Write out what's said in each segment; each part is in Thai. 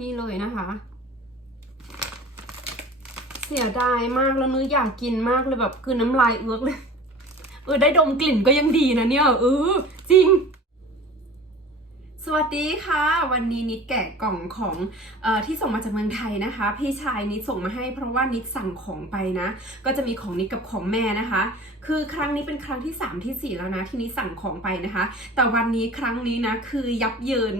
นี่เลยนะคะ เสียดายมากแล้วนื้ออยากกินมากเลยแบบคือน้ำลายเอือกเลย เออได้ดมกลิ่นก็ยังดีนะเนี่ยเออจริงสวัสดีค่ะ วันนี้นิดแกะกล่องของออที่ส่งมาจากเมืองไทยนะคะ พี่ชายนิดส่งมาให้เพราะว่านิดสั่งของไปนะ ก็จะมีของนิดกับของแม่นะคะ คือครั้งนี้เป็นครั้งที่ 3 ที่ 4 แล้วนะที่นิดสั่งของไปนะคะ แต่วันนี้ครั้งนี้นะคือยับเยิน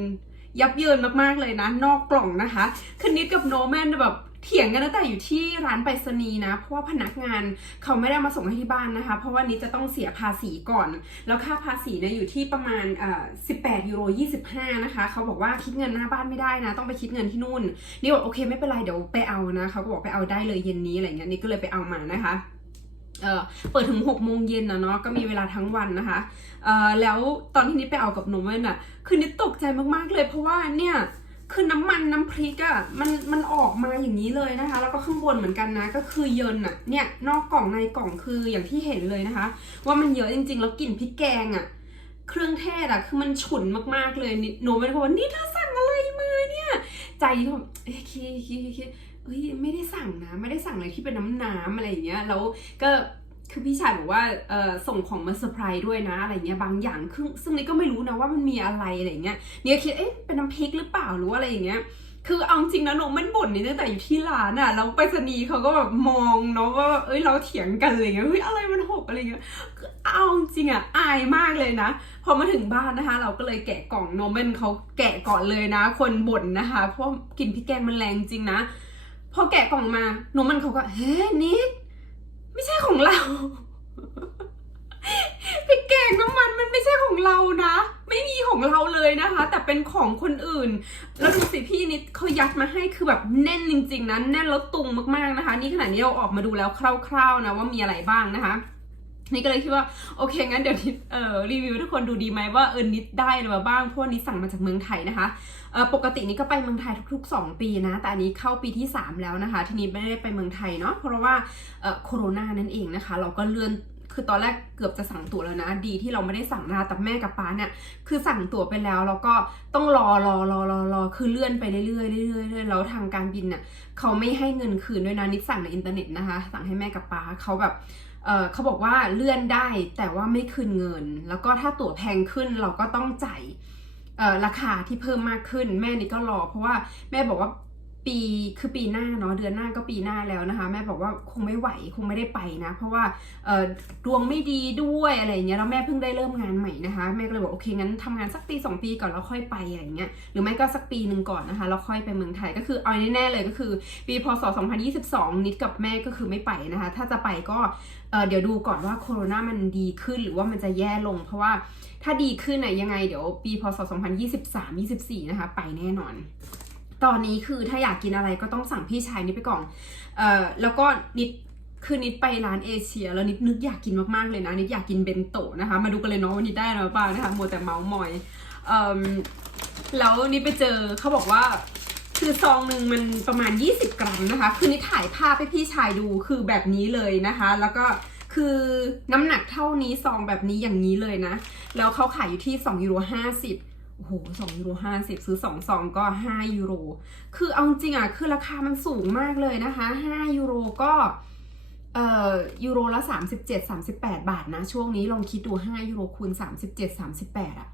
ยับเยินมากๆเลยนะ นอกกล่องนะคะคือนิดกับโนแมนแบบเถียงกันตั้งแต่อยู่ที่ร้านไปรษณีย์นะ เพราะว่าพนักงานเขาไม่ได้มาส่งให้ที่บ้านนะคะ เพราะว่านิดจะต้องเสียภาษีก่อน แล้วค่าภาษีเนี่ยอยู่ที่ประมาณเอ่อ18ยูโร25นะคะ เขาบอกว่าคิดเงินหน้าบ้านไม่ได้นะ ต้องไปคิดเงินที่นู่น นี่บอกโอเคไม่เป็นไรเดี๋ยวไปเอานะ เขาก็บอกไปเอาได้เลยเย็นนี้อะไรเงี้ยนี่ก็เลยไปเอามานะคะ เเปิดถึง6โมงเย็นนะเนาะก็มีเวลาทั้งวันนะคะแล้วตอนที่นิดไปเอากับนมเว้นอะคือนิดตกใจมากๆเลยเพราะว่าเนี่ยคือน้ำมันน้ำพริกอะมันมันออกมาอย่างนี้เลยนะคะ แล้วก็ข้างบนเหมือนกันนะ ก็คือเยินอะเนี่ยนอกกล่องในกล่องคืออย่างที่เห็นเลยนะคะ ว่ามันเยอะจริงๆ แล้วกลิ่นพริกแกงอะเครื่องเทศอะคือมันฉุนมากๆเลยนิดหนูเป็นคนว่านี่เธอสั่งอะไรมาเนี่ย ใจนี่แบบเอ๊ะคิดคิดคิด เฮ้ยไม่ได้สั่งนะไม่ได้สั่งอะไรที่เป็นน้ำน้ำอะไรอย่างเงี้ยแล้วก็คือพี่ชายบอกว่าเออส่งของมาเซอร์ไพรส์ด้วยนะอะไรเงี้ยบางอย่างซึ่งซึ่งนี่ก็ไม่รู้นะว่ามันมีอะไรอะไรเงี้ยเนี่ยคิดเอ๊ะเป็นน้ำพริกหรือเปล่าหรือว่าอะไรอย่างเงี้ยคือเอาจริงนะน้องมันบ่นนี่ตั้งแต่อยู่ที่ร้านอะแล้วไปรษณีเขาก็แบบมองเนาะว่าเอ้ยเราเถียงกันอะไรเงี้ยเฮ้ยอะไรมันหกอะไรเงี้ยเอาจริงอะอายมากเลยนะพอมาถึงบ้านนะคะ เราก็เลยแกะกล่องโนเมนเขาแกะก่อนเลยนะ คนบ่นนะคะเพราะกลิ่นพริกแกงมันแรงจริงนะ อแกะกล่องมา หนูมันเขาก็ เฮ้ยนิดไม่ใช่ของเราพริกแกงน้ำมันมันไม่ใช่ของเรานะ ไม่มีของเราเลยนะคะ แต่เป็นของคนอื่น แล้วดูสิพี่นิดเขายัดมาให้คือแบบแน่นจริงๆนะแน่นแล้วตุงมากๆนะคะ นี่ขนาดนี้เราออกมาดูแล้วคร่าวๆนะว่ามีอะไรบ้างนะคะ นี่ก็เลยคิดว่าโอเคงั้นเดี๋ยวนิดเอ่อรีวิวทุกคนดูดีไหมว่าเออนิดได้อะไรมาบ้างเพราะว่านิดสั่งมาจากเมืองไทยนะคะเออปกตินี่ก็ไปเมืองไทยทุกๆ 2 ปีนะ แต่อันนี้เข้าปีที่ 3 แล้วนะคะ ทีนี้ไม่ได้ไปเมืองไทยเนาะเพราะว่าเอ่อโคโรนานั่นเองนะคะ เราก็เลื่อนคือตอนแรกเกือบจะสั่งตั๋วแล้วนะ ดีที่เราไม่ได้สั่งนะแต่แม่กับป้าเนี่ยคือสั่งตั๋วไปแล้วแล้วก็ต้องรอรอรอรอรอคือเลื่อนไปเรื่อยๆเรื่อยๆเรื่อยๆแล้วทางการบินเนี่ยเขาไม่ให้เงินคืนด้วยนะนิดสั่งในอินเทอร์เน็ตนะคะ สั่งให้แม่กับป้าเขาแบบ เเขาบอกว่าเลื่อนได้แต่ว่าไม่คืนเงิน แล้วก็ถ้าตั๋วแพงขึ้นเราก็ต้องจ่ายราคาที่เพิ่มมากขึ้น แม่นี่ก็รอ เพราะว่าแม่บอกว่า ปีคือปีหน้าเนาะเดือนหน้าก็ปีหน้าแล้วนะคะ แม่บอกว่าคงไม่ไหวคงไม่ได้ไปนะ เพราะว่าดวงไม่ดีด้วยอะไรเงี้ยแล้วแม่เพิ่งได้เริ่มงานใหม่นะคะ แม่ก็เลยบอกโอเคงั้นทำงานสักปี 2 ปีก่อนแล้วค่อยไปอะไรเงี้ยหรือไม่ก็สักปีหนึ่งก่อนนะคะแล้วค่อยไปเมืองไทยก็คือเอาแน่ๆเลยก็คือ ปีพศ 2022 นิดกับแม่ก็คือไม่ไปนะคะ ถ้าจะไปก็เดี๋ยวดูก่อนว่าโคโรนามันดีขึ้นหรือว่ามันจะแย่ลง เพราะว่าถ้าดีขึ้นน่ะยังไงเดี๋ยวปีพศ 2023-24 นะคะ ไปแน่นอน ตอนนี้คือถ้าอยากกินอะไรก็ต้องสั่งพี่ชายนิดไปก่อน เอ่อ แล้วก็นิดคือนิดไปร้านเอเชีย แล้วนิดนึกอยากกินมากๆเลยนะ นิดอยากกินเบนโตะนะคะ มาดูกันเลยเนาะว่านิดได้อะไรมาบ้านะคะมัวแต่เมาส์มอย เอ่มแล้วนิดไปเจอเขาบอกว่าคือซองหนึ่งมันประมาณ 20 กรัมนะคะ คือนี่ถ่ายภาพให้พี่ชายดูคือแบบนี้เลยนะคะ แล้วก็คือน้ำหนักเท่านี้ซองแบบนี้อย่างนี้เลยนะ แล้วเขาขายอยู่ที่2ยูโร50 โอ้โห2ยูโร50ซื้อ2ซองก็5ยูโร คือเอาจริงอะ คือราคามันสูงมากเลยนะคะ5ยูโรก็เอ่อยูโรละ37 38บเจ็ดามสิบแปดบาทนะ ช่วงนี้ลองคิดดู5ยูโรคูณ37 38อะ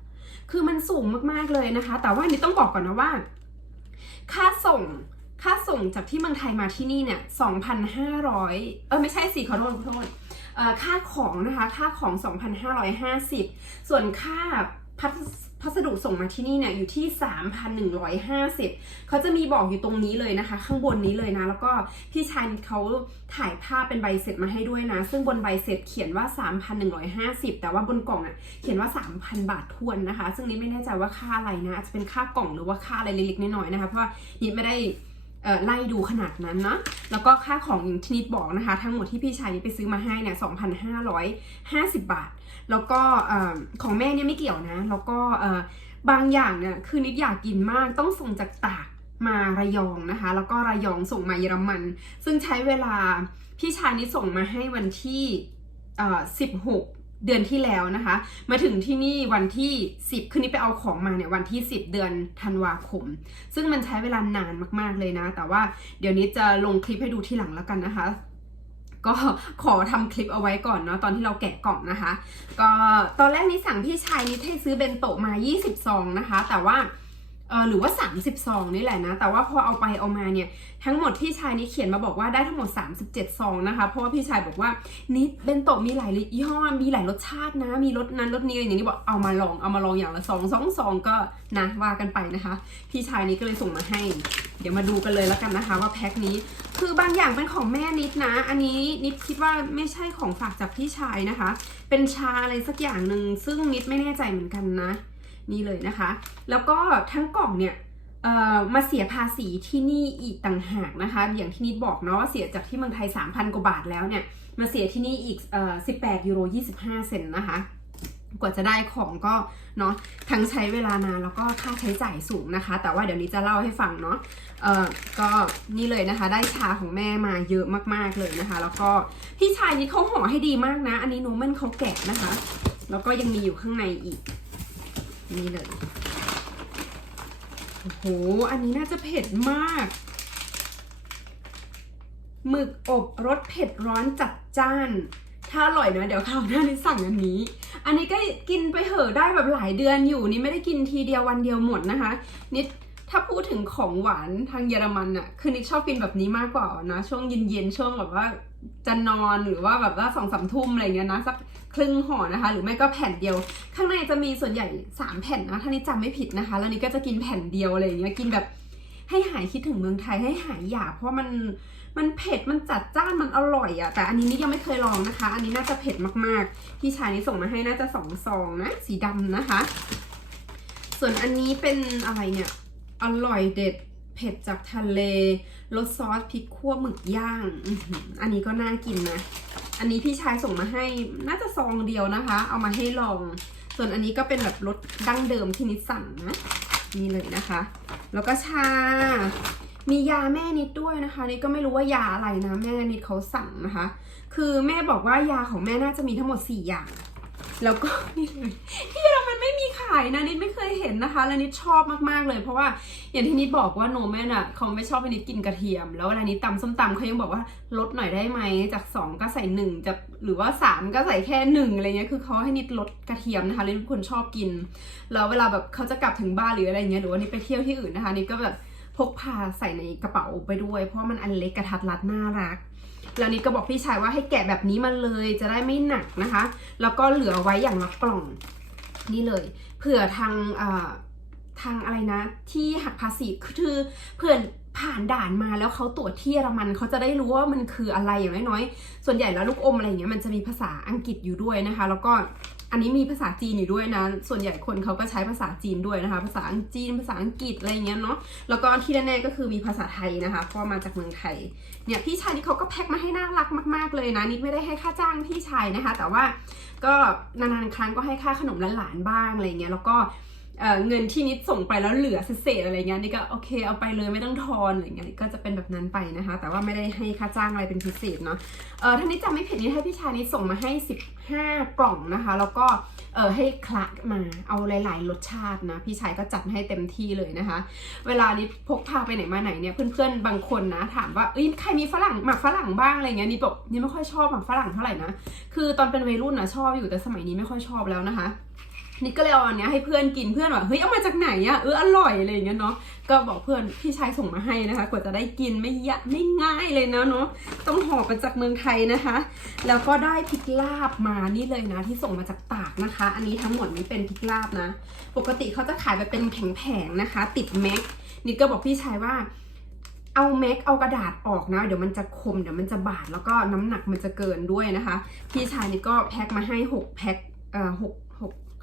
คือมันสูงมากๆเลยนะคะ แต่ว่านนี้ต้องบอกก่อนนะว่า ค่าส่งค่าส่งจากที่เมืองไทยมาที่นี่เนี่ย2,500เออไม่ใช่สิขอโทษขอโทษค่าของนะคะ ค่าของ 2,550 ส่วนค่าพัส พัสดุส่งมาที่นี่เนี่ยอยู่ที่ 3,150เขาจะมีบอกอยู่ตรงนี้เลยนะคะ ข้างบนนี้เลยนะ แล้วก็พี่ชายนิดเขาถ่ายภาพเป็นใบเสร็จมาให้ด้วยนะ ซึ่งบนใบเสร็จเขียนว่า 3,150 แต่ว่าบนกล่องอะเขียนว่า 3,000 บาททวนนะคะ ซึ่งนี้ไม่แน่ใจว่าค่าอะไรนะอาจจะเป็นค่ากล่องหรือว่าค่าอะไรเล็กๆน้อยๆนะคะเพราะว่านิดไม่ได้ ไล่ดูขนาดนั้นนะ แล้วก็ค่าของอย่างที่นิดบอกนะคะ ทั้งหมดที่พี่ชายนิดไปซื้อมาให้เนี่ย2,550 บาท แล้วก็ของแม่เนี่ยไม่เกี่ยวนะ แล้วก็บางอย่างเนี่ยคือนิดอยากกินมากต้องส่งจากตากมาระยองนะคะ แล้วก็ระยองส่งมาเยอรมัน ซึ่งใช้เวลาพี่ชายนิดส่งมาให้วันที่16 เดือนที่แล้วนะคะ มาถึงที่นี่วันที่ 10 คือนี่ไปเอาของมาเนี่ยวันที่ 10 เดือนธันวาคม ซึ่งมันใช้เวลานานมากๆเลยนะ แต่ว่าเดี๋ยวนี้จะลงคลิปให้ดูที่หลังแล้วกันนะคะ ก็ขอทำคลิปเอาไว้ก่อนเนาะตอนที่เราแกะกล่องนะคะ ก็ตอนแรกนี้สั่งพี่ชายนิดให้ซื้อเบนโตะมา20ซองนะคะ แต่ว่า หรือว่า30ซองนี่แหละนะ แต่ว่าพอเอาไปเอามาเนี่ย ทั้งหมดพี่ชายนี้เขียนมาบอกว่าได้ทั้งหมด 37 ซองนะคะ เพราะว่าพี่ชายบอกว่านิดเบนโตะมีหลายยี่ห้อ มีหลายรสชาตินะ มีรสนั้นรสนี้อย่างนี้บอกเอามาลอง เอามาลองอย่างละซองสองซองก็นะว่ากันไปนะคะ พี่ชายนี้ก็เลยส่งมาให้ เดี๋ยวมาดูกันเลยแล้วกันนะคะ ว่าแพ็คนี้ คือบางอย่างเป็นของแม่นิดนะ อันนี้นิดคิดว่าไม่ใช่ของฝากจากพี่ชายนะคะ เป็นชาอะไรสักอย่างหนึ่งซึ่งนิดไม่แน่ใจเหมือนกันนะ นี่เลยนะคะ แล้วก็ทั้งกล่องเนี่ยมาเสียภาษีที่นี่อีกต่างหากนะคะ อย่างที่นิดบอกเนาะว่าเสียจากที่เมืองไทย 3,000 กว่าบาทแล้วเนี่ย มาเสียที่นี่อีก 18 ยูโร 25 เซนต์นะคะ กว่าจะได้ของก็เนาะทั้งใช้เวลานานแล้วก็ค่าใช้จ่ายสูงนะคะ แต่ว่าเดี๋ยวนี้จะเล่าให้ฟังเนาะเออก็นี่เลยนะคะ ได้ชาของแม่มาเยอะมากๆเลยนะคะ แล้วก็พี่ชายนี่เขาห่อให้ดีมากนะ อันนี้โนมันเขาแกะนะคะ แล้วก็ยังมีอยู่ข้างในอีก นี่เลย โอ้โห อันนี้น่าจะเผ็ดมาก หมึกอบรสเผ็ดร้อนจัดจ้าน ถ้าอร่อยนะเดี๋ยวคราวหน้านี้สั่งอันนี้ อันนี้ก็กินไปเหอะได้แบบหลายเดือนอยู่นี่ไม่ได้กินทีเดียววันเดียวหมดนะคะ นิดถ้าพูดถึงของหวานทางเยอรมันอะคือนิดชอบกินแบบนี้มากกว่านะ ช่วงเย็นๆช่วงแบบว่าจะนอนหรือว่าแบบว่าสองสามทุ่มอะไรเงี้ยนะสัก ครึ่งห่อนะคะ หรือไม่ก็แผ่นเดียว ข้างในจะมีส่วนใหญ่ 3 แผ่นนะถ้านี่จำไม่ผิดนะคะ แล้วนี่ก็จะกินแผ่นเดียวอะไรอย่างเงี้ยกินแบบให้หายคิดถึงเมืองไทยให้หายอยากเพราะมันมันเผ็ดมันจัดจ้านมันอร่อยอะแต่อันนี้นี่ยังไม่เคยลองนะคะ อันนี้น่าจะเผ็ดมากๆพี่ชายนี่ส่งมาให้น่าจะสองซองนะสีดำนะคะ ส่วนอันนี้เป็นอะไรเนี่ยอร่อยเด็ดเผ็ดจากทะเล รสซอสพริกขั่วหมึกย่าง อันนี้ก็น่ากินนะ อันนี้พี่ชายส่งมาให้น่าจะซองเดียวนะคะ เอามาให้ลอง ส่วนอันนี้ก็เป็นแบบรสดั้งเดิมที่นิดสั่งนะนี่เลยนะคะ แล้วก็ชา มียาแม่นิดด้วยนะคะ นี่ก็ไม่รู้ว่ายาอะไรนะแม่นิดเขาสั่งนะคะ คือแม่บอกว่ายาของแม่น่าจะมีทั้งหมด 4 อย่าง แล้วก็นี่เลยที่ายนะนิดไม่เคยเห็นนะคะ แล้วนิดชอบมากๆเลย เพราะว่าอย่างที่นิดบอกว่าโนแม่น่ะเขาไม่ชอบให้นิดกินกระเทียม แล้วเวลานิดตำส้มตำเขายังบอกว่าลดหน่อยได้ไหมจาก 2 ก็ใส่1จากหรือว่า 3 ก็ใส่แค่1อะไรเงี้ยคือเขาให้นิดลดกระเทียมนะคะเลยทุกคนชอบกินแล้วเวลาแบบเขาจะกลับถึงบ้านหรืออะไรเงี้ยหรือว่านิดไปเที่ยวที่อื่นนะคะนิดก็แบบพกพาใส่ในกระเป๋าไปด้วย เพราะมันอันเล็กกระทัดรัดน่ารักแล้วนิดก็บอกพี่ชายว่าให้แกะแบบนี้มาเลยจะได้ไม่หนักนะคะ แล้วก็เหลือไว้อย่างละกล่องนี่เลย ผื่อทางทางอะไรนะ ที่หักภาษีคือเผื่อผ่านด่านมาแล้วเขาตรวจที่เยอรมันเขาจะได้รู้ว่ามันคืออะไรอย่างน้อยๆ ส่วนใหญ่แล้วลูกอมอะไรอย่างเงี้ยมันจะมีภาษาอังกฤษอยู่ด้วยนะคะ แล้วก็ อันนี้มีภาษาจีนอยู่ด้วยนะ ส่วนใหญ่คนเขาก็ใช้ภาษาจีนด้วยนะคะ ภาษาจีน ภาษาอังกฤษอะไรเงี้ยเนาะ แล้วก็ที่แน่ๆก็คือมีภาษาไทยนะคะ เพราะมาจากเมืองไทย เนี่ยพี่ชายนี่เขาก็แพ็คมาให้น่ารักมาก ๆเลยนะ นิดไม่ได้ให้ค่าจ้างพี่ชายนะคะ แต่ว่าก็นานๆครั้งก็ให้ค่าขนมหลานๆบ้างอะไรเงี้ย แล้วก็ เเงินที่นิดส่งไปแล้วเหลือเศษอะไรเงี้ยนี่ก็โอเคเอาไปเลยไม่ต้องทอนอะไรเงี้ยก็จะเป็นแบบนั้นไปนะคะ แต่ว่าไม่ได้ให้ค่าจ้างอะไรเป็นพิเศษเนาะเออถ้านิดจำไม่ผิดนี่ให้พี่ชายนิดส่งมาให้ 15 กล่องนะคะ แล้วก็เออให้คละมาเอาหลาย ๆ รสชาตินะ พี่ชายก็จัดให้เต็มที่เลยนะคะ เวลานี้พกพาไปไหนมาไหนเนี่ยเพื่อนๆบางคนนะ ถามว่าเอ้ยใครมีฝรั่งหมักฝรั่งบ้างอะไรเงี้ยนี่บอกนี่ไม่ค่อยชอบหมักฝรั่งเท่าไหร่นะคือตอนเป็นวัยรุ่นนะชอบอยู่แต่สมัยนี้ไม่ค่อยชอบแล้วนะคะ นี่ก็เลยเอาอันเนี้ยให้เพื่อนกินเพื่อนบอกเฮ้ยเอามาจากไหนอะเอออร่อยอะไรอย่างเงี้ยเนาะก็บอกเพื่อนพี่ชายส่งมาให้นะคะ กว่าจะได้กินไม่ยะไม่ง่ายเลยนะเนาะต้องหอบมาจากเมืองไทยนะคะ แล้วก็ได้พริกลาบมานี่เลยนะ ที่ส่งมาจากตากนะคะ อันนี้ทั้งหมดนี้เป็นพริกลาบนะ ปกติเขาจะขายแบบเป็นแผงๆนะคะ ติดแม็กนี่ก็บอกพี่ชายว่าเอาแม็กเอากระดาษออกนะ เดี๋ยวมันจะคมเดี๋ยวมันจะบาดแล้วก็น้ำหนักมันจะเกินด้วยนะคะ พี่ชายนี่ก็แพ็คมาให้หกแพ็คเอ่อหก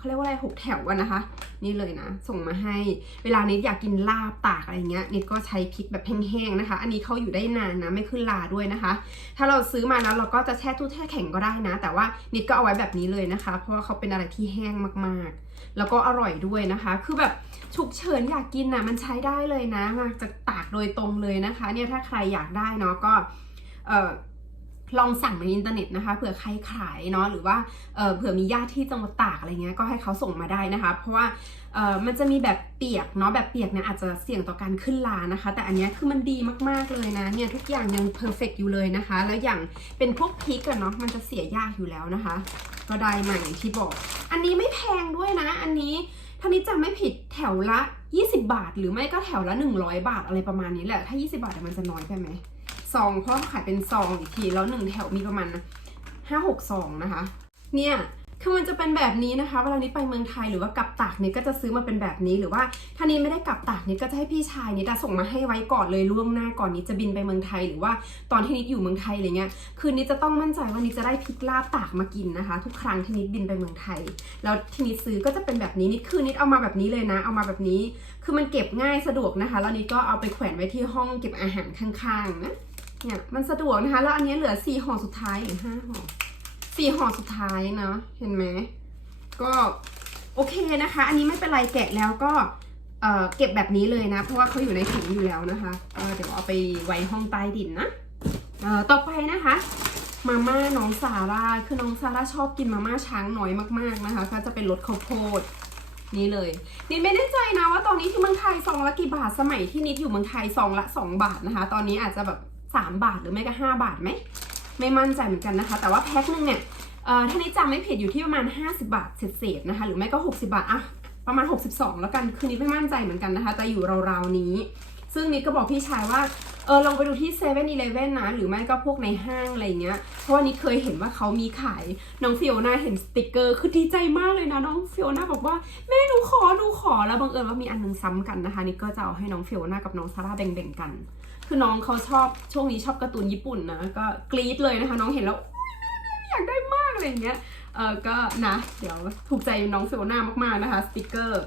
เขาเรียกว่าอะไรหกแถวอะนะคะ นี่เลยนะ ส่งมาให้ เวลานิดอยากกินลาบตากอะไรเงี้ยนิดก็ใช้พริกแบบแห้งๆนะคะ อันนี้เขาอยู่ได้นานนะไม่ขึ้นลาด้วยนะคะ ถ้าเราซื้อมาแล้วเราก็จะแช่ตู้แช่แข็งก็ได้นะ แต่ว่านิดก็เอาไว้แบบนี้เลยนะคะ เพราะว่าเขาเป็นอะไรที่แห้งมากๆ แล้วก็อร่อยด้วยนะคะ คือแบบฉุกเฉินอยากกินอนะมันใช้ได้เลยนะมาจากตากโดยตรงเลยนะคะ เนี่ยถ้าใครอยากได้เนาะก็เออ ลองสั่งในอินเทอร์เน็ตนะคะเผื่อใครขายเนาะหรือว่าเผื่อมีญาติที่จังหวัดตากอะไรเงี้ยก็ให้เขาส่งมาได้นะคะ เพราะว่ามันจะมีแบบเปียกเนาะแบบเปียกเนี่ยอาจจะเสี่ยงต่อการขึ้นลานะคะ แต่อันนี้คือมันดีมากๆเลยนะเนี่ยทุกอย่างยังเพอร์เฟกอยู่เลยนะคะ แล้วอย่างเป็นพวกพริกอะเนาะมันจะเสียยากอยู่แล้วนะคะก็ได้มาอย่างที่บอก อันนี้ไม่แพงด้วยนะ อันนี้ถ้านี้จำไม่ผิดแถวละ 20 บาท หรือไม่ก็แถวละ 100 บาทอะไรประมาณนี้แหละถ้า 20 บาทมันจะน้อยไปไหม ซองเพราะขายเป็นซองอีกทีแล้วหนึ่งแถวมีประมาณห้าหกซองนะคะ เนี่ยคือมันจะเป็นแบบนี้นะคะเวลานี้ไปเมืองไทยหรือว่ากลับตากเนี่ยก็จะซื้อมาเป็นแบบนี้หรือว่าถ้านี้ไม่ได้กลับตากเนี่ยก็จะให้พี่ชายเนี่ยจะส่งมาให้ไว้ก่อนเลยล่วงหน้าก่อนนี้จะบินไปเมืองไทย หรือว่าตอนที่นิดอยู่เมืองไทยอะไรเงี้ยคือนิดจะต้องมั่นใจว่านิดจะได้พริกลาบตากมากินนะคะ ทุกครั้งที่นิดบินไปเมืองไทย แล้วที่นิดซื้อก็จะเป็นแบบนี้นิดคือนิดเอามาแบบนี้เลยนะ เอามาแบบนี้ คือมันเก็บง่ายสะดวกนะคะแล้วนิดก็เอาไปแขวนไว้ที่ห้องเก็บอาหารข้างๆนะ เนี่ยมันสะดวกนะคะ แล้วอันนี้เหลือสี่ห่อสุดท้ายหรือห้าห่อสี่ห่อสุดท้ายเนาะเห็นไหมก็โอเคนะคะ อันนี้ไม่เป็นไรแกะแล้วก็เอ่อเก็บแบบนี้เลยนะ เพราะว่าเขาอยู่ในถุงอยู่แล้วนะคะเเดี๋ยวเอาไปไว้ห้องใต้ดินนะเอ่อต่อไปนะคะมาม่าน้องซาร่าคือน้องซาร่าชอบกินมาม่าช้างน้อยมากๆนะคะ ก็จะเป็นรสข้าวโพดนี่เลยนิดไม่แน่ใจนะว่าตอนนี้ที่เมืองไทยซองละกี่บาทสมัยที่นิดอยู่เมืองไทยซองละ 2 บาทนะคะ ตอนนี้อาจจะแบบ 3 บาทหรือไม่ก็5บาทไหม ไม่มั่นใจเหมือนกันนะคะ แต่ว่าแพ็คหนึ่งเนี่ยเอ่อถ้านิดจำไม่ผิดอยู่ที่ประมาณ 50 บาทเศษๆนะคะ หรือไม่ก็ 60 บาทอะประมาณ 62 แล้วกัน คือนิดไม่มั่นใจเหมือนกันนะคะ แต่อยู่ราวๆนี้ ซึ่งนิดก็บอกพี่ชายว่า เออลองไปดูที่7 e เ e ่ e อนะ หรือไม่ก็พวกในห้างอะไรเงี้ย เพราะว่านิดเคยเห็นว่าเขามีขาย น้องฟิโอนาเห็นสติกเกอร์ คือดีใจมากเลยนะ น้องฟิโอนาบอกว่าแม่หนูขอหนูขอ แล้วบังเอิญว่ามีอันนึงซ้ำกันนะคะนิดก็จะเอาให้น้องฟิโอนากับน้องซาร่าแบ่งๆกัน คือน้องเขาชอบช่วงนี้ชอบการ์ตูนญี่ปุ่นนะ ก็กรี๊ดเลยนะคะ น้องเห็นแล้วอุ๊ยแม่อยากได้มากอะไรอย่างเงี้ย เออก็นะ เดี๋ยวถูกใจน้องเฟิโอนามากๆนะคะสติกเกอร์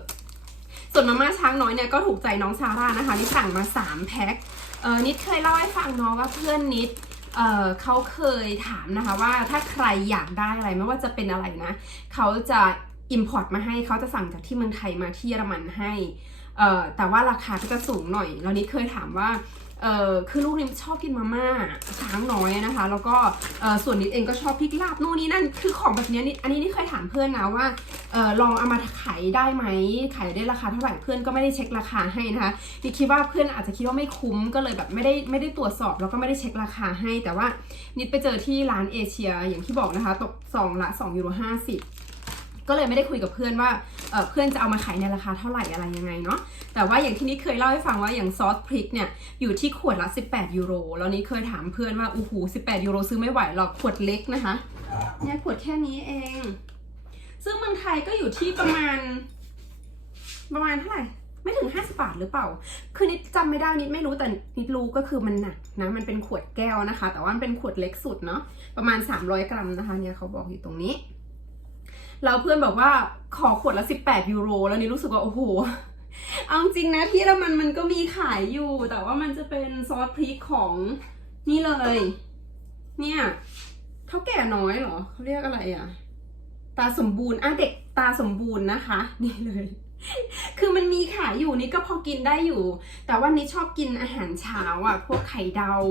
ส่วนมาม่าช้างน้อยเนี่ยก็ถูกใจน้องซาร่านะคะนี่สั่งมา 3 แพ็ค เออนิดเคยเล่าให้ฟังเนาะว่าเพื่อนนิดเออเขาเคยถามนะคะว่าถ้าใครอยากได้อะไรไม่ว่าจะเป็นอะไรนะ เขาจะอิมพอร์ตมาให้เขาจะสั่งจากที่เมืองไทยมาที่เยอรมันให้เออแต่ว่าราคาก็จะสูงหน่อย แล้วนิดเคยถามว่า เอ่อคือลูกนิดชอบกินมาม่าช้างน้อยนะคะ แล้วก็เอ่อส่วนนิดเองก็ชอบพริกลาบนู่นนี่นั่นคือของแบบนี้นิดอันนี้นี่เคยถามเพื่อนนะว่าเออลองเอามาขายได้ไหมขายได้ราคาเท่าไหร่เพื่อนก็ไม่ได้เช็คราคาให้นะคะนิดคิดว่าเพื่อนอาจจะคิดว่าไม่คุ้มก็เลยแบบไม่ได้ไม่ได้ตรวจสอบแล้วก็ไม่ได้เช็คราคาให้ แต่ว่านิดไปเจอที่ร้านเอเชียอย่างที่บอกนะคะ ตกซองละ2ยูโร50 ก็เลยไม่ได้คุยกับเพื่อนว่าเเพื่อนจะเอามาขายในราคาเท่าไหร่อะไรยังไงเนาะแต่ว่าอย่างที่นิดเคยเล่าให้ฟังว่าอย่างซอสพริกเนี่ยอยู่ที่ขวดละ 18 ยูโร แล้วนี้เคยถามเพื่อนว่าอู้หู18 ยูโรซื้อไม่ไหวหรอกขวดเล็กนะคะเนี่ยขวดแค่นี้เอง ซึ่งเมืองไทยก็อยู่ที่ประมาณ ประมาณเท่าไหร่ไม่ถึง 50 บาทหรือเปล่า คือนิดจำไม่ได้นิดไม่รู้แต่นิดรู้ก็คือมันหนักนะ มันเป็นขวดแก้วนะคะ แต่ว่ามันเป็นขวดเล็กสุดเนาะ ประมาณ 300 กรัมนะคะ เนี่ยเขาบอกอยู่ตรงนี้ แล้วเพื่อนบอกว่าขอขวดละ18ยูโรแล้วนี่รู้สึกว่าโอ้โหเอาจริงนะที่เยอรมันมันก็มีขายอยู่ แต่ว่ามันจะเป็นซอสพริกของนี่เลย เนี่ยเท่าแก่น้อยเหรอเขาเรียกอะไรอะตาสมบูรณ์อะเด็กตาสมบูรณ์นะคะ นี่เลย คือมันมีขายอยู่นี่ก็พอกินได้อยู่ แต่ว่านี่ชอบกินอาหารเช้าอะพวกไข่ดาว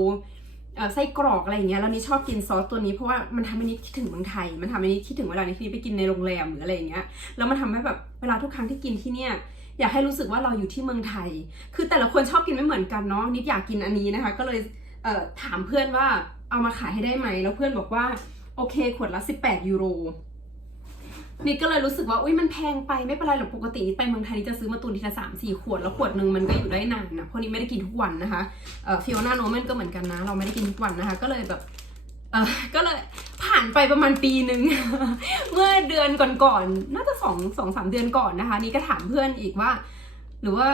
ไส้กรอกอะไรอย่างเงี้ยแล้วนี่ชอบกินซอสตัวนี้เพราะว่ามันทำให้นี่คิดถึงเมืองไทย มันทำให้นี่คิดถึงเวลาที่นี่ไปกินในโรงแรมหรืออะไรอย่างเงี้ยแล้วมันทำให้แบบเวลาทุกครั้งที่กินที่เนี่ยอยากให้รู้สึกว่าเราอยู่ที่เมืองไทย คือแต่ละคนชอบกินไม่เหมือนกันเนาะนิดอยากกินอันนี้นะคะ ก็เลยเถามเพื่อนว่าเอามาขายให้ได้ไหมแล้วเพื่อนบอกว่าโอเคขวดละ 18 ยูโร นิดก็เลยรู้สึกว่าอุ้ยมันแพงไปไม่เป็นไรหรอกปกติไปเมืองไทยนิดจะซื้อมาตุนทีละสามสี่ขวดแล้วขวดหนึ่งมันก็อยู่ได้นานนะเพราะนี่ไม่ได้กินทุกวันนะคะเอ่อฟิโอนาโนแมนก็เหมือนกันนะ เราไม่ได้กินทุกวันนะคะ ก็เลยแบบเออก็เลยผ่านไปประมาณปีหนึ่ง เมื่อเดือนก่อนๆน่าจะสองสองสามเดือนก่อนนะคะ นี่ก็ถามเพื่อนอีกว่า หรือว่า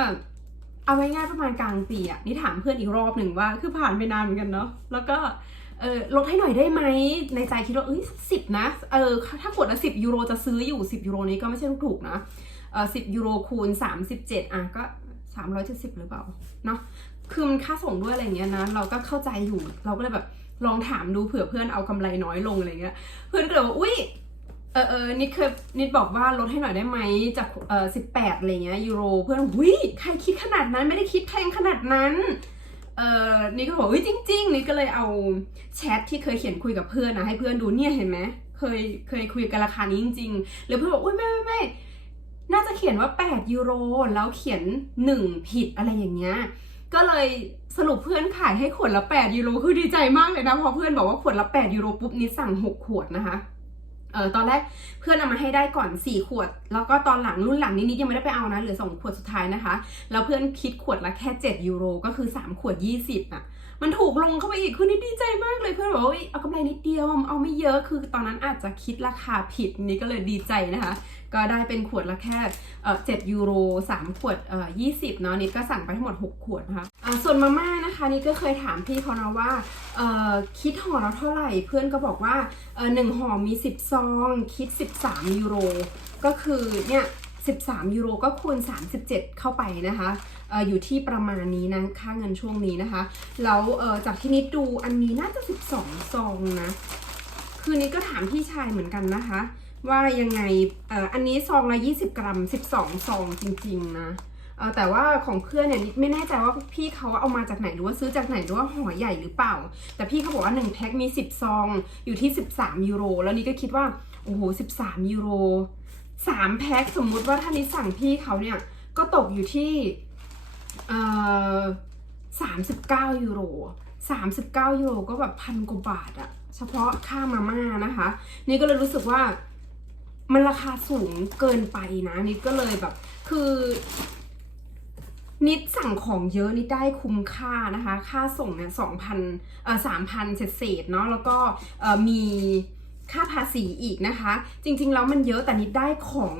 เอาไว้ง่ายประมาณกลางปีอะนี่ถามเพื่อนอีกรอบหนึ่งว่า คือผ่านไปนานเหมือนกันเนาะแล้วก็ เออลดให้หน่อยได้ไหมในใจคิดว่าเอ้ยสิบนะเออถ้าขวดละสิบยูโรจะซื้ออยู่สิบยูโรนี้ก็ไม่ใช่ถูกๆนะเออสิบยูโรคูณสามสิบเจ็ดอะก็สามร้อยเจ็ดสิบหรือเปล่าเนาะคือมันค่าส่งด้วยอะไรเงี้ยนะ เราก็เข้าใจอยู่เราก็เลยแบบลองถามดูเผื่อเพื่อนเอากำไรน้อยลงอะไรเงี้ยเพื่อนก็เลยว่าอุ้ยเออเออนิดเคยนิดบอกว่าลดให้หน่อยได้ไหมจากเออสิบแปดอะไรเงี้ยยูโรเพื่อนอุ้ยใครคิดขนาดนั้นไม่ได้คิดแพงขนาดนั้น เออนี่ก็บอกเฮ้ยจริง ๆ นี่ก็เลยเอาแชทที่เคยเขียนคุยกับเพื่อนนะให้เพื่อนดูเนี่ยเห็นไหมเคยเคยคุยกันราคานี้จริงๆแล้วเพื่อนบอกอุ้ยไม่ไม่ไม่น่าจะเขียนว่า 8 ยูโร แล้วเขียน 1 ผิดอะไรอย่างเงี้ยก็เลยสรุปเพื่อนขายให้ขวดละ 8 ยูโรคือดีใจมากเลยนะพอเพื่อนบอกว่าขวดละ 8 ยูโรปุ๊บนิดสั่ง 6 ขวดนะคะ เออตอนแรกเพื่อนเอามาให้ได้ก่อน 4 ขวด แล้วก็ตอนหลังรุ่นหลังนิดๆยังไม่ได้ไปเอานะเหลือ 2 ขวดสุดท้ายนะคะ แล้วเพื่อนคิดขวดละแค่ 7 ยูโร ก็คือ 3 ขวด 20 อะ มันถูกลงเข้าไปอีกคือนิดดีใจมากเลยเพื่อนบอกว่าเอ้ยเอากำไรนิดเดียวเอาไม่เยอะคือตอนนั้นอาจจะคิดราคาผิดนี่ก็เลยดีใจนะคะ ก็ได้เป็นขวดละแค่เอ่อ7ยูโร3 ขวดเอ่อ20เนาะนี่ก็สั่งไปทั้งหมด 6 ขวดนะคะส่วนมาม่านะคะนี่ก็เคยถามพี่เขานะว่าคิดห่อละเท่าไหร่เพื่อนก็บอกว่าหนึ่งห่อมี 10 ซอง คิด 13 ยูโร ก็คือเนี่ย13 ยูโรก็คูณ 37 เข้าไปนะคะอออยู่ที่ประมาณนี้นะ ค่าเงินช่วงนี้นะคะ แล้วจากที่นิดดูอันนี้น่าจะ 12 ซองนะ คืนนี้ก็ถามพี่ชายเหมือนกันนะคะ ว่ายังไงเอ่ออันนี้ซองละ20 กรัม 12 ซองจริง ๆ นะเออแต่ว่าของเพื่อนเนี่ยนิดไม่แน่ใจว่าพี่เขาเอามาจากไหนหรือว่าซื้อจากไหนหรือว่าห่อใหญ่หรือเปล่า แต่พี่เขาบอกว่า1แพ็คมี 10 ซอง อยู่ที่ 13 ยูโร แล้วนี่ก็คิดว่า โอ้โห 13 ยูโร 3 แพ็คสมมุติว่าถ้านิดสั่งพี่เขาเนี่ย ก็ตกอยู่ที่เอ่อ39 ยูโร 39 ยูโรก็แบบพันกว่าบาทอะเฉพาะค่ามาม่านะคะ นี่ก็เลยรู้สึกว่า มันราคาสูงเกินไปนะ นิดก็เลยแบบ คือ นิดสั่งของเยอะนิดได้คุ้มค่านะคะ ค่าส่งเนี่ยสองพันเอ่อสามพันเศษๆเนาะแล้วก็เอ่อมีค่าภาษีอีกนะคะ จริง ๆ แล้วมันเยอะแต่นิดได้ของ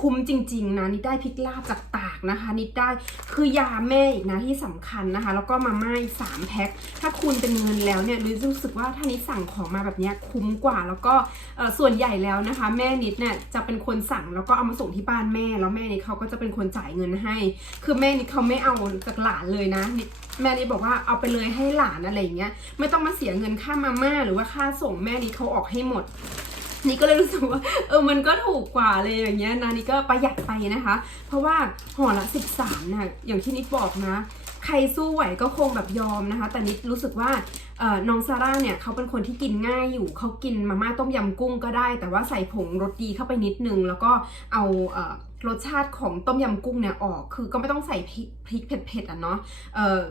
คุ้มจริง ๆนะนิดได้พริกลาบจากตาก นะคะนิดได้คือยาแม่อีกนะที่สำคัญนะคะ แล้วก็มาม่าอีกสามแพ็คถ้าคูณเป็นเงินแล้วเนี่ยรู้สึกว่าถ้านิดสั่งของมาแบบนี้คุ้มกว่า แล้วก็ส่วนใหญ่แล้วนะคะ แม่นิดเนี่ยจะเป็นคนสั่งแล้วก็เอามาส่งที่บ้านแม่ แล้วแม่นิดเขาก็จะเป็นคนจ่ายเงินให้ คือแม่นิดเขาไม่เอาจากหลานเลยนะนิดแม่นิดบอกว่าเอาไปเลยให้หลานอะไรอย่างเงี้ยไม่ต้องมาเสียเงินค่ามาม่าหรือว่าค่าส่งแม่นิดเขาออกให้หมด นี่ก็เลยรู้สึกว่าเออมันก็ถูกกว่าเลยอย่างเงี้ยนะนี่ก็ประหยัดไปนะคะ เพราะว่าห่อละ 13นะอย่างที่นิดบอกนะ ใครสู้ไหวก็คงแบบยอมนะคะ แต่นิดรู้สึกว่าน้องซาร่าเนี่ยเขาเป็นคนที่กินง่ายอยู่เขากินมาม่าต้มยำกุ้งก็ได้ แต่ว่าใส่ผงรสดีเข้าไปนิดนึง แล้วก็เอาเออรสชาติของต้มยำกุ้งเนี่ยออก คือก็ไม่ต้องใส่พริกเผ็ดๆอะเนาะ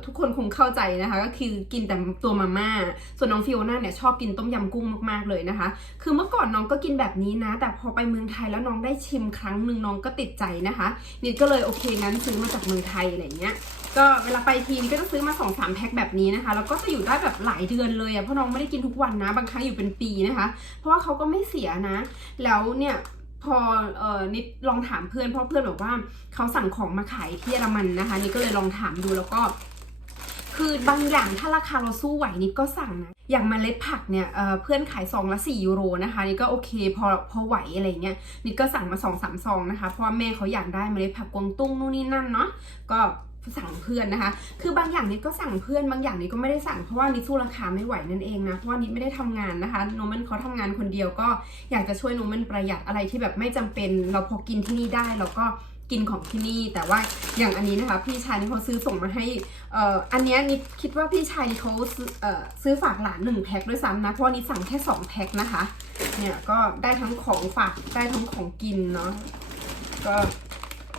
ทุกคนคงเข้าใจนะคะ ก็คือกินแต่ตัวมาม่า ส่วนน้องฟิโอน่าเนี่ยชอบกินต้มยำกุ้งมากๆเลยนะคะ คือเมื่อก่อนน้องก็กินแบบนี้นะ แต่พอไปเมืองไทยแล้วน้องได้ชิมครั้งหนึ่งน้องก็ติดใจนะคะ นิดก็เลยโอเคงั้นซื้อมาจากเมืองไทยอะไรเงี้ย ก็เวลาไปทีนี้ก็จะซื้อมา2อสามแพ็คแบบนี้นะคะ แล้วก็จะอยู่ได้แบบหลายเดือนเลยอะเพราะน้องไม่ได้กินทุกวันนะ บางครั้งอยู่เป็นปีนะคะ เพราะว่าเขาก็ไม่เสียนะ แล้วเนี่ยพอเออนิดลองถามเพื่อนเพราะเพื่อนบอกว่าเขาสั่งของมาขายที่เยอรมันนะคะนิดก็เลยลองถามดูแล้วก็ คือบางอย่างถ้าราคาเราสู้ไหวนิดก็สั่งนะอย่างมเมล็ดผักเนี่ยเออเพื่อนขายซองละ4ยูโรนะคะนี่ก็โอเคพอพอไหวอะไรเงี้ยนิดก็สั่งมา2อสามซองนะคะเพราะว่าแม่เขาอยากได้มเมล็ดผักกวางตุ้งนู่นนี่นั่นเนาะก็ สั่งเพื่อนนะคะ คือบางอย่างนิดก็สั่งเพื่อน บางอย่างนิดก็ไม่ได้สั่งเพราะว่านิดสู้ราคาไม่ไหวนั่นเองนะ เพราะว่านิดไม่ได้ทำงานนะคะ โนมันเขาทำงานคนเดียวก็อยากจะช่วยโนมันประหยัดอะไรที่แบบไม่จำเป็น เราพอกินที่นี่ได้เราก็กินของที่นี่ แต่ว่าอย่างอันนี้นะคะ พี่ชายนี่เขาซื้อส่งมาให้เอ่ออันนี้นิดคิดว่าพี่ชายนี่เขาซื้อเอ่อซื้อฝากหลานหนึ่งแพ็คด้วยซ้ำนะ เพราะว่านิดสั่งแค่สองแพ็คนะคะ เนี่ยก็ได้ทั้งของฝากได้ทั้งของกินเนาะ ก็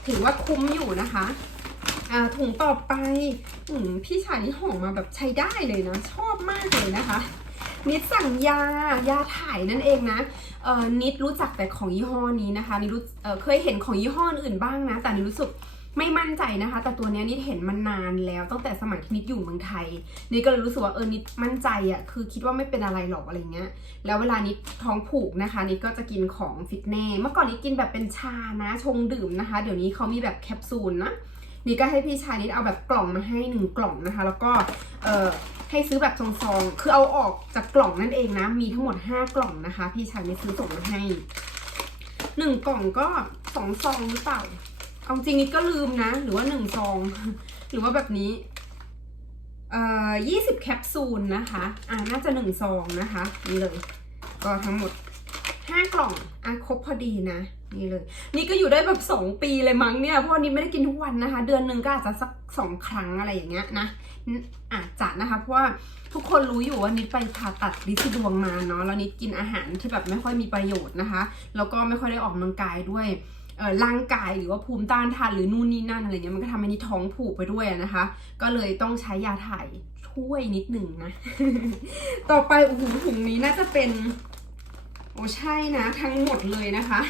ถือว่าคุ้มอยู่นะคะ อ่าถุงต่อไปอืมพี่ชายนี่ห่อมาแบบใช้ได้เลยนะ ชอบมากเลยนะคะ นิดสั่งยายาถ่ายนั่นเองนะเอ่อนิดรู้จักแต่ของยี่ห้อนี้นะคะนิดรู้เอ่อเคยเห็นของยี่ห้ออื่นบ้างนะ แต่นิดรู้สึกไม่มั่นใจนะคะ แต่ตัวนี้นิดเห็นมานานแล้วตั้งแต่สมัยที่นิดอยู่เมืองไทยนิดก็เลยรู้สึกว่าเออนิดมั่นใจอะ่ะคือคิดว่าไม่เป็นอะไรหรอกอะไรเงี้ยแล้วเวลานิดท้องผูกนะคะ นิดก็จะกินของฟิตเน่เมื่อก่อนนิดกินแบบเป็นชานะชงดื่มนะคะ เดี๋ยวนี้เขามีแบบแคปซูลนะ นี่ก็ให้พี่ชายนิดเอาแบบกล่องมาให้หนึ่งกล่องนะคะ แล้วก็เอ่อให้ซื้อแบบซองๆ คือเอาออกจากกล่องนั่นเองนะ มีทั้งหมด 5 กล่องนะคะ พี่ชายไม่ซื้อส่งมาให้หนึ่งกล่องก็สองซองหรือเปล่า เอาจริงนิดก็ลืมนะ หรือว่าหนึ่งซอง หรือว่าแบบนี้ เอ่อยี่สิบแคปซูลนะคะ อ่าน่าจะหนึ่งซองนะคะ นี่เลย ก็ทั้งหมดห้ากล่อง อะครบพอดีนะ นี่เลย นี่ก็อยู่ได้แบบสองปีเลยมั้งเนี่ย เพราะนี่ไม่ได้กินทุกวันนะคะ เดือนหนึ่งก็อาจจะสักสองครั้งอะไรอย่างเงี้ยนะ อาจจะนะคะ เพราะว่าทุกคนรู้อยู่ว่านิดไปผ่าตัดลิซิดวงมาเนาะ แล้วนิดกินอาหารที่แบบไม่ค่อยมีประโยชน์นะคะ แล้วก็ไม่ค่อยได้ออกกำลังกายด้วยร่างกายหรือว่าภูมิต้านทานหรือนู่นนี่นั่นอะไรเงี้ยมันก็ทำให้นิดท้องผูกไปด้วยนะคะ ก็เลยต้องใช้ยาถ่ายช่วยนิดหนึ่งนะ ต่อไปโอ้โหถุงนี้น่าจะเป็น โอ้ใช่นะ ทั้งหมดเลยนะคะ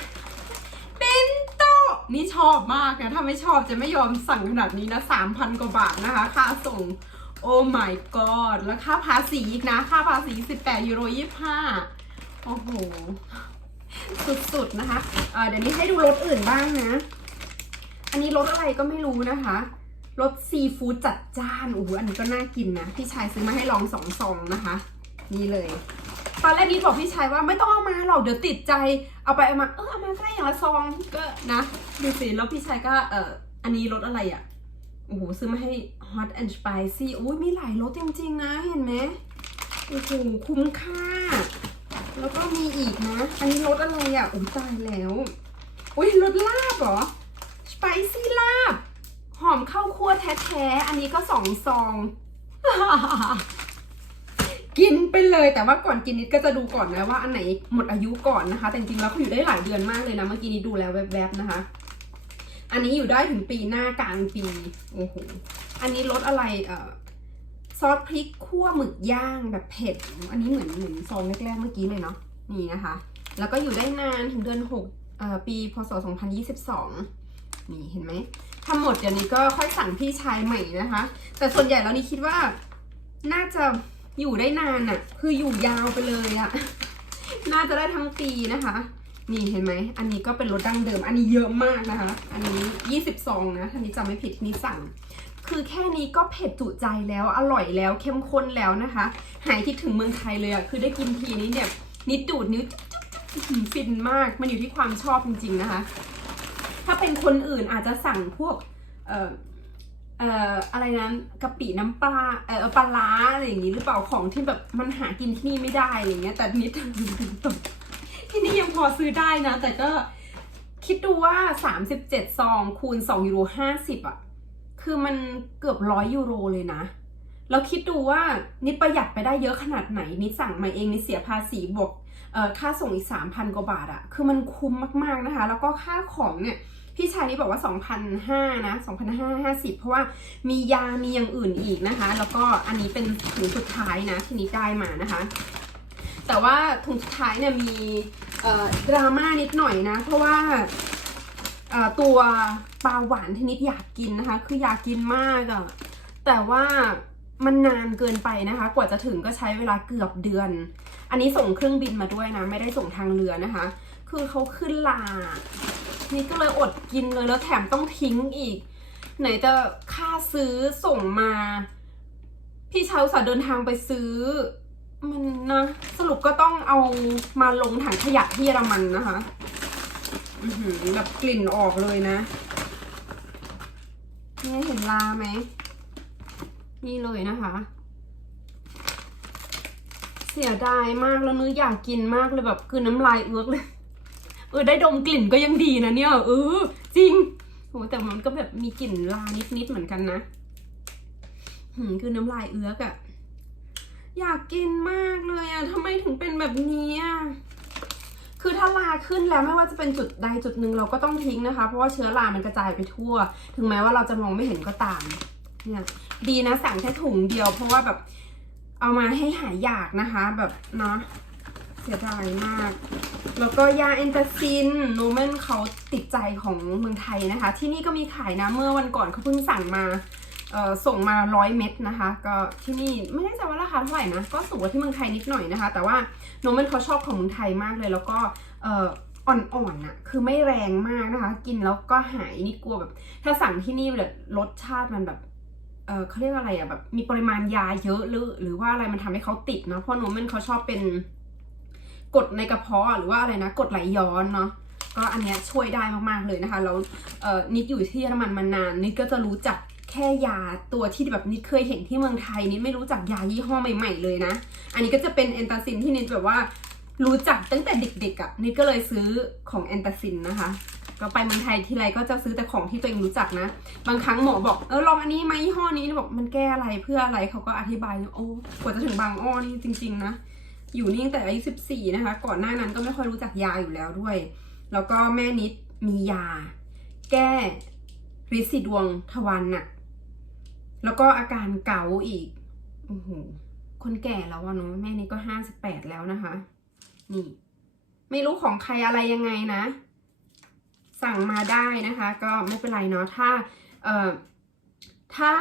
นี่ชอบมากนะ ถ้าไม่ชอบจะไม่ยอมสั่งขนาดนี้นะสามพันกว่าบาทนะคะ ค่าส่ง โอ้ my god แล้วค่าภาษีอีกนะ ค่าภาษี 18 ยูโร 25 โอ้โห สุดๆนะคะเเดี๋ยวนี้ให้ดูรสอื่นบ้างนะ อันนี้รสอะไรก็ไม่รู้นะคะรสซีฟู้ดจัดจ้านโอ้โหอันนี้ก็น่ากินนะ พี่ชายซื้อมาให้ลองสองซองนะคะ นี่เลย ตอนแรกนิดบอกพี่ชายว่าไม่ต้องเอามาหรอกเดี๋ยวติดใจ เอาไปเอามาเออเอามาก็ได้อย่างละซองก็นะดูสิแล้วพี่ชายก็เอออันนี้รสอะไรอะ่ะโอ้โหซื้อมาให้ hot and spicy โอ้ยมีหลายรสจริงๆนะเห็นไหมโอ้โหคุ้มค่า แล้วก็มีอีกนะ อันนี้รสอะไรอะ่ะโอ้ยตายแล้วโอ้ยรสลาบเหรอ spicy ลาบ หอมข้าวคั่วแท้ๆ อันนี้ก็สองซอง กินไปเลยแต่ว่าก่อนกินนิดก็จะดูก่อนนะว่าอันไหนหมดอายุก่อนนะคะ แต่จริงๆแล้วเขาอยู่ได้หลายเดือนมากเลยนะเมื่อกี้นี้ดูแล้วแวบๆนะคะ อันนี้อยู่ได้ถึงปีหน้ากลางปีโอ้โหอันนี้รสอะไรเอ่อซอสพริกคั่วหมึกย่างแบบเผ็ด อันนี้เหมือนเหมือนซองแรกๆเมื่อกี้เลยเนาะนี่นะคะ แล้วก็อยู่ได้นานถึงเดือนหกเอ่อปีพศ 2022นี่เห็นไหมทำหมดเดี๋ยวนี้ก็ค่อยสั่งพี่ชายใหม่นะคะ แต่ส่วนใหญ่แล้วนี่คิดว่าน่าจะ อยู่ได้นานอะ่ะ คืออยู่ยาวไปเลยอะ่ะ น่าจะได้ทั้งปีนะคะ นี่เห็นไหม อันนี้ก็เป็นรสดั้งเดิม อันนี้เยอะมากนะคะ อันนี้20ซองนะถ้านี้จำไม่ผิดนี่สั่ง คือแค่นี้ก็เผ็ดจุใจแล้ว อร่อยแล้ว เข้มข้นแล้วนะคะ หายคิดถึงเมืองไทยเลยอะคือได้กินทีนี้เนี่ย นิดดูดนิ้วจุ๊บจุ๊บจุ๊บอื้อหือฟินมาก มันอยู่ที่ความชอบจริงๆนะคะ ถ้าเป็นคนอื่นอาจจะสั่งพวก เอ่อ เอ่ออะไรนะกะปิน้ำปลาเอ่อปลาร้าอะไรอย่างนี้หรือเปล่าของที่แบบมันหากินที่นี่ไม่ได้อะไรเงี้ยแต่นิดที่นี่ยังพอซื้อได้นะ แต่ก็คิดดูว่า37ซองคูณ2ยูโร50อะคือมันเกือบร้อยยูโรเลยนะแล้วคิดดูว่านิดประหยัดไปได้เยอะขนาดไหนนิดสั่งมาเองนิดเสียภาษีบวกเอ่อค่าส่งอีก3,000กว่าบาทอะคือมันคุ้มมากๆนะคะ แล้วก็ค่าของเนี่ย พี่ชายนี่บอกว่า 2,500นะ2,550 เพราะว่ามียา มีอย่างอื่นอีกนะคะ แล้วก็อันนี้เป็นถุงสุดท้ายนะที่นิดได้มานะคะ แต่ว่าถุงสุดท้ายเนี่ยมีดราม่านิดหน่อยนะ เพราะว่าตัวปลาหวานที่นิดอยากกินนะคะ คืออยากกินมากอะแต่ว่ามันนานเกินไปนะคะ กว่าจะถึงก็ใช้เวลาเกือบเดือน อันนี้ส่งเครื่องบินมาด้วยนะ ไม่ได้ส่งทางเรือนะคะ คือเขาขึ้นลา นี่ก็เลยอดกินเลยแล้วแถมต้องทิ้งอีก ไหนจะค่าซื้อส่งมา พี่ชายอุตส่าห์เดินทางไปซื้อ มันนะ สรุปก็ต้องเอามาลงถังขยะที่เยอรมันนะคะแบบกลิ่นออกเลยนะนี่เห็นลาไหม นี่เลยนะคะ เสียดายมากแล้วนื้ออยากกินมากเลยแบบคือน้ำลายเอื้อกเลย เออได้ดมกลิ่นก็ยังดีนะเนี่ยเออจริงโหแต่มันก็แบบมีกลิ่นลานิดๆเหมือนกันนะหืมคือน้ำลายเอื้อกอะอยากกินมากเลยอะทำไมถึงเป็นแบบนี้อะคือถ้าลาขึ้นแล้วไม่ว่าจะเป็นจุดใดจุดหนึ่งเราก็ต้องทิ้งนะคะ เพราะว่าเชื้อรามันกระจายไปทั่ว ถึงแม้ว่าเราจะมองไม่เห็นก็ตามเนี่ยดีนะสั่งแค่ถุงเดียว เพราะว่าแบบเอามาให้หายอยากนะคะ แบบเนาะ เสียดายมาก แล้วก็ยาเอนตาซินโนเมนเขาติดใจของเมืองไทยนะคะ ที่นี่ก็มีขายนะ เมื่อวันก่อนเขาเพิ่งสั่งมาส่งมาร้อยเม็ดนะคะ ก็ที่นี่ไม่แน่ใจว่าราคาเท่าไหร่นะ ก็สูงกว่าที่เมืองไทยนิดหน่อยนะคะ แต่ว่าโนเมนเขาชอบของเมืองไทยมากเลย แล้วก็อ่ออ่อนๆน่ะคือไม่แรงมากนะคะ กินแล้วก็หายนี่กลัวแบบ ถ้าสั่งที่นี่แบบรสชาติมันแบบเออเขาเรียกอะไรอะแบบมีปริมาณยาเยอะหรือ หรือว่าอะไรมันทำให้เขาติดเนาะเพราะโนเมนเขาชอบเป็น กดในกระเพาะหรือว่าอะไรนะกดไหลย้อนเนาะก็อันเนี้ยช่วยได้มากๆเลยนะคะแล้วนิดอยู่ที่เยอรมันมานานนิดก็จะรู้จักแค่ยาตัวที่แบบนิดเคยเห็นที่เมืองไทยนิดไม่รู้จักยายี่ห้อใหม่ ๆ เลยนะ อันนี้ก็จะเป็นเอนตาซินที่นิดแบบว่ารู้จักตั้งแต่เด็กๆอะ่ะนี่ก็เลยซื้อของแอนตาซินนะคะ ก็ไปเมืองไทยทีไรก็จะซื้อแต่ของที่ตัวเองรู้จักนะ บางครั้งหมอบอกเออลองอันนี้ไหมยี่ห้อนี้บอกมันแก้อะไรเพื่ออะไรเขาก็อธิบายโอ้กว่าจะถึงบางอ้อนี่จริง ๆ นะ อยู่นี่ตั้งแต่อายุสิบสี่นะคะ ก่อนหน้านั้นก็ไม่ค่อยรู้จักยาอยู่แล้วด้วย แล้วก็แม่นิดมียา แก้ริดสีดวงทวารน่ะ แล้วก็อาการเกาอีก โอ้โห คนแก่แล้วอะเนาะ แม่นี่ก็ห้าสิบแปดแล้วนะคะ นี่ ไม่รู้ของใครอะไรยังไงนะ สั่งมาได้นะคะ ก็ไม่เป็นไรเนาะ ถ้า เอ่อ ถ้า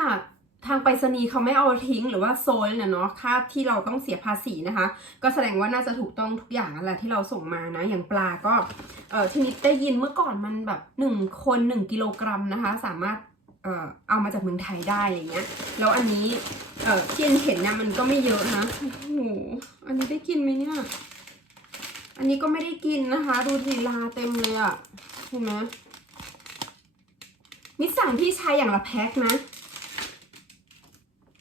ทางไปรษณีย์เขาไม่เอาทิ้งหรือว่าโซลเนี่ยเนาะค่าที่เราต้องเสียภาษีนะคะ ก็แสดงว่าน่าจะถูกต้องทุกอย่างแหละที่เราส่งมานะ อย่างปลาก็เออทีนี้ได้ยินเมื่อก่อนมันแบบหนึ่งคนหนึ่งกิโลกรัมนะคะ สามารถเอ่อเอามาจากเมืองไทยได้อะไรเงี้ย แล้วอันนี้เอ่อที่เห็นเนี่ยมันก็ไม่เยอะนะโอ้โหอันนี้ได้กินไหมเนี่ยอันนี้ก็ไม่ได้กินนะคะ ดูทีลาเต็มเลยอะเห็นไหมนี่สั่งพี่ชายอย่างละแพ็คนะ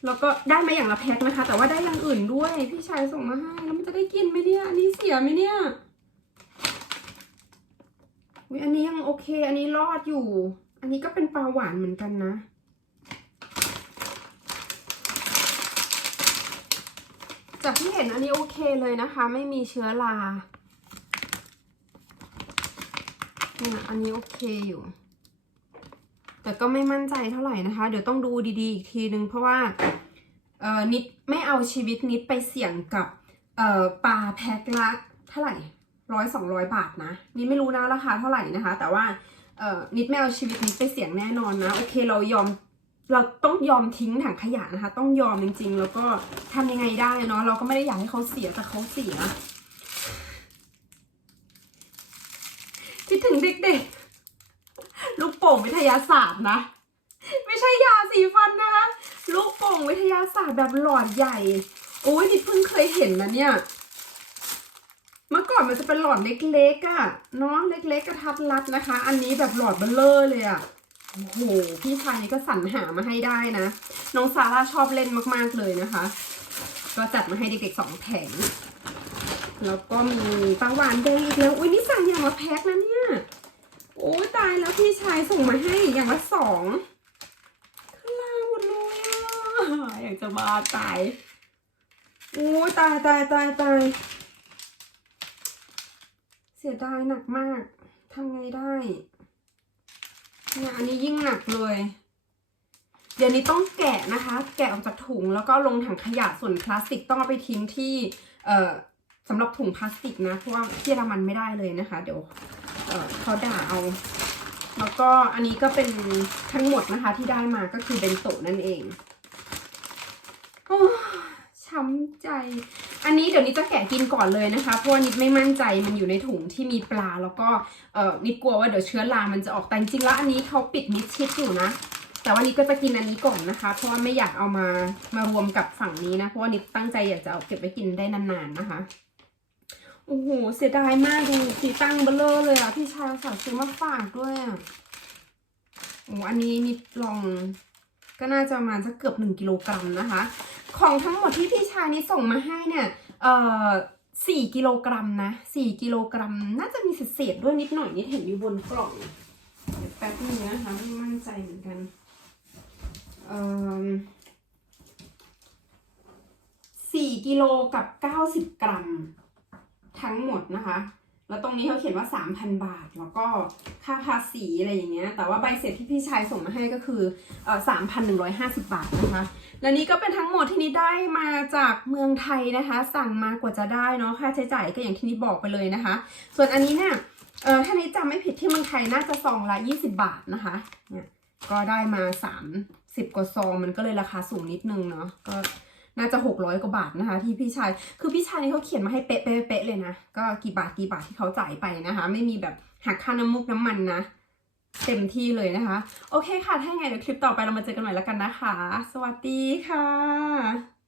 แล้วก็ได้มาอย่างละแพ็คนะคะ แต่ว่าได้อย่างอื่นด้วย พี่ชายส่งมาให้ แล้วมันจะได้กินไหมเนี่ย อันนี้เสียไหมเนี่ยอุ๊ยอันนี้ยังโอเค อันนี้รอดอยู่ อันนี้ก็เป็นปลาหวานเหมือนกันนะจากที่เห็นอันนี้โอเคเลยนะคะ ไม่มีเชื้อราเนี่ยอันนี้โอเคอยู่ แต่ก็ไม่มั่นใจเท่าไหร่นะคะ เดี๋ยวต้องดูดีๆอีกทีนึง เพราะว่าเออนิดไม่เอาชีวิตนิดไปเสี่ยงกับเออปลาแพ็คละเท่าไหร่ร้อยสองร้อยบาทนะนี่ไม่รู้นะราคาเท่าไหร่นะคะ แต่ว่าเออนิดไม่เอาชีวิตนิดไปเสี่ยงแน่นอนนะโอเคเรายอมเราต้องยอมทิ้งถังขยะนะคะ ต้องยอมจริง ๆ แล้วก็ทำยังไงได้เนาะเราก็ไม่ได้อยากให้เขาเสียแต่เขาเสียคิดถึงเด็กๆ โป่งวิทยาศาสตร์นะ ไม่ใช่ยาสีฟันนะคะ ลูกโป่งวิทยาศาสตร์แบบหลอดใหญ่ โอ้ยนี่เพิ่งเคยเห็นนะเนี่ย เมื่อก่อนมันจะเป็นหลอดเล็กๆอะ่ะเนาะเล็กๆกระทัดรัดนะคะ อันนี้แบบหลอดเบลเลอร์เลยอะ่ะโอ้โหพี่ชายนี่ก็สรรหามาให้ได้นะ น้องซาร่าชอบเล่นมากๆเลยนะคะ ก็จัดมาให้เด็กๆสองแผงแล้วก็มีปลาหวานแดงอีกแล้ว อุ้ยนี่สั่งอย่างละแพ็คนะเนี่ย โอ้ยตายแล้วพี่ชายส่งมาให้อย่างละสองคลาหมดเลยอะอยากจะบ้าตายโอ้ยตายตายตายตายเสียดายหนักมากทำไงได้เนี่ยอันนี้ยิ่งหนักเลย เดี๋ยวนี้ต้องแกะนะคะ แกะออกจากถุงแล้วก็ลงถังขยะส่วนพลาสติกต้องเอาไปทิ้งที่เอ่อ สำหรับถุงพลาสติกนะเพราะว่าที่เยอรมันไม่ได้เลยนะคะ เดี๋ยวเเขาด่าเอา แล้วก็อันนี้ก็เป็นทั้งหมดนะคะ ที่ได้มาก็คือเป็นโตนั่นเองโอ้ช้ำใจ อันนี้เดี๋ยวนี้จะแกะกินก่อนเลยนะคะเพราะว่านิดไม่มั่นใจมันอยู่ในถุงที่มีปลา แล้วก็เออนิดกลัวว่าเดี๋ยวเชื้อรามันจะออกแต่จริงๆแล้วอันนี้เขาปิดมิดชิดอยู่นะแต่ว่านิดก็จะกินอันนี้ก่อนนะคะ เพราะว่าไม่อยากเอามามารวมกับฝั่งนี้นะ เพราะว่านิดตั้งใจอยากจะเอาเก็บไว้กินได้นานๆนะคะ โอ้โห เสียดายมากดูสีตั้งเบลเลอร์เลยอะ พี่ชายสั่งซื้อมาฝากด้วยอะโอ้อันนี้นิดลอง ก็น่าจะประมาณสักเกือบหนึ่งกิโลกรัมนะคะ ของทั้งหมดที่พี่ชายนี่ส่งมาให้เนี่ย เอ่อสี่กิโลกรัมนะสี่กิโลกรัม น่าจะมีเศษด้วยนิดหน่อยนิดเห็นอยู่บนกล่องแป๊บนึงนะคะไม่มั่นใจเหมือนกันเอ่อสี่กิโลกับเก้าสิบกรัม ทั้งหมดนะคะ แล้วตรงนี้เขาเขียนว่า 3,000 บาท แล้วก็ค่าภาษีอะไรอย่างเงี้ย แต่ว่าใบเสร็จที่พี่ชายส่งมาให้ก็คือเอ่อ3,150บบาทนะคะ และนี่ก็เป็นทั้งหมดที่นี่ได้มาจากเมืองไทยนะคะ สั่งมากว่าจะได้เนาะ ค่าใช้จ่ายก็อย่างที่นี่บอกไปเลยนะคะ ส่วนอันนี้เนี่ยเออถ้านี้จำไม่ผิดที่เมืองไทยน่าจะซองละ 20 บาทนะคะเนี่ยก็ได้มา 30 กว่าซองมันก็เลยราคาสูงนิดนึงเนาะก็ น่าจะ 600 กว่าบาทนะคะ ที่พี่ชาย คือพี่ชายนี่เขาเขียนมาให้เป๊ะเป๊ะเป๊ะเลยนะ ก็กี่บาทกี่บาทที่เขาจ่ายไปนะคะ ไม่มีแบบหักค่าน้ำมุกน้ำมันนะ เต็มที่เลยนะคะ โอเคค่ะ ถ้าไงเดี๋ยวคลิปต่อไปเรามาเจอกันใหม่แล้วกันนะคะ สวัสดีค่ะ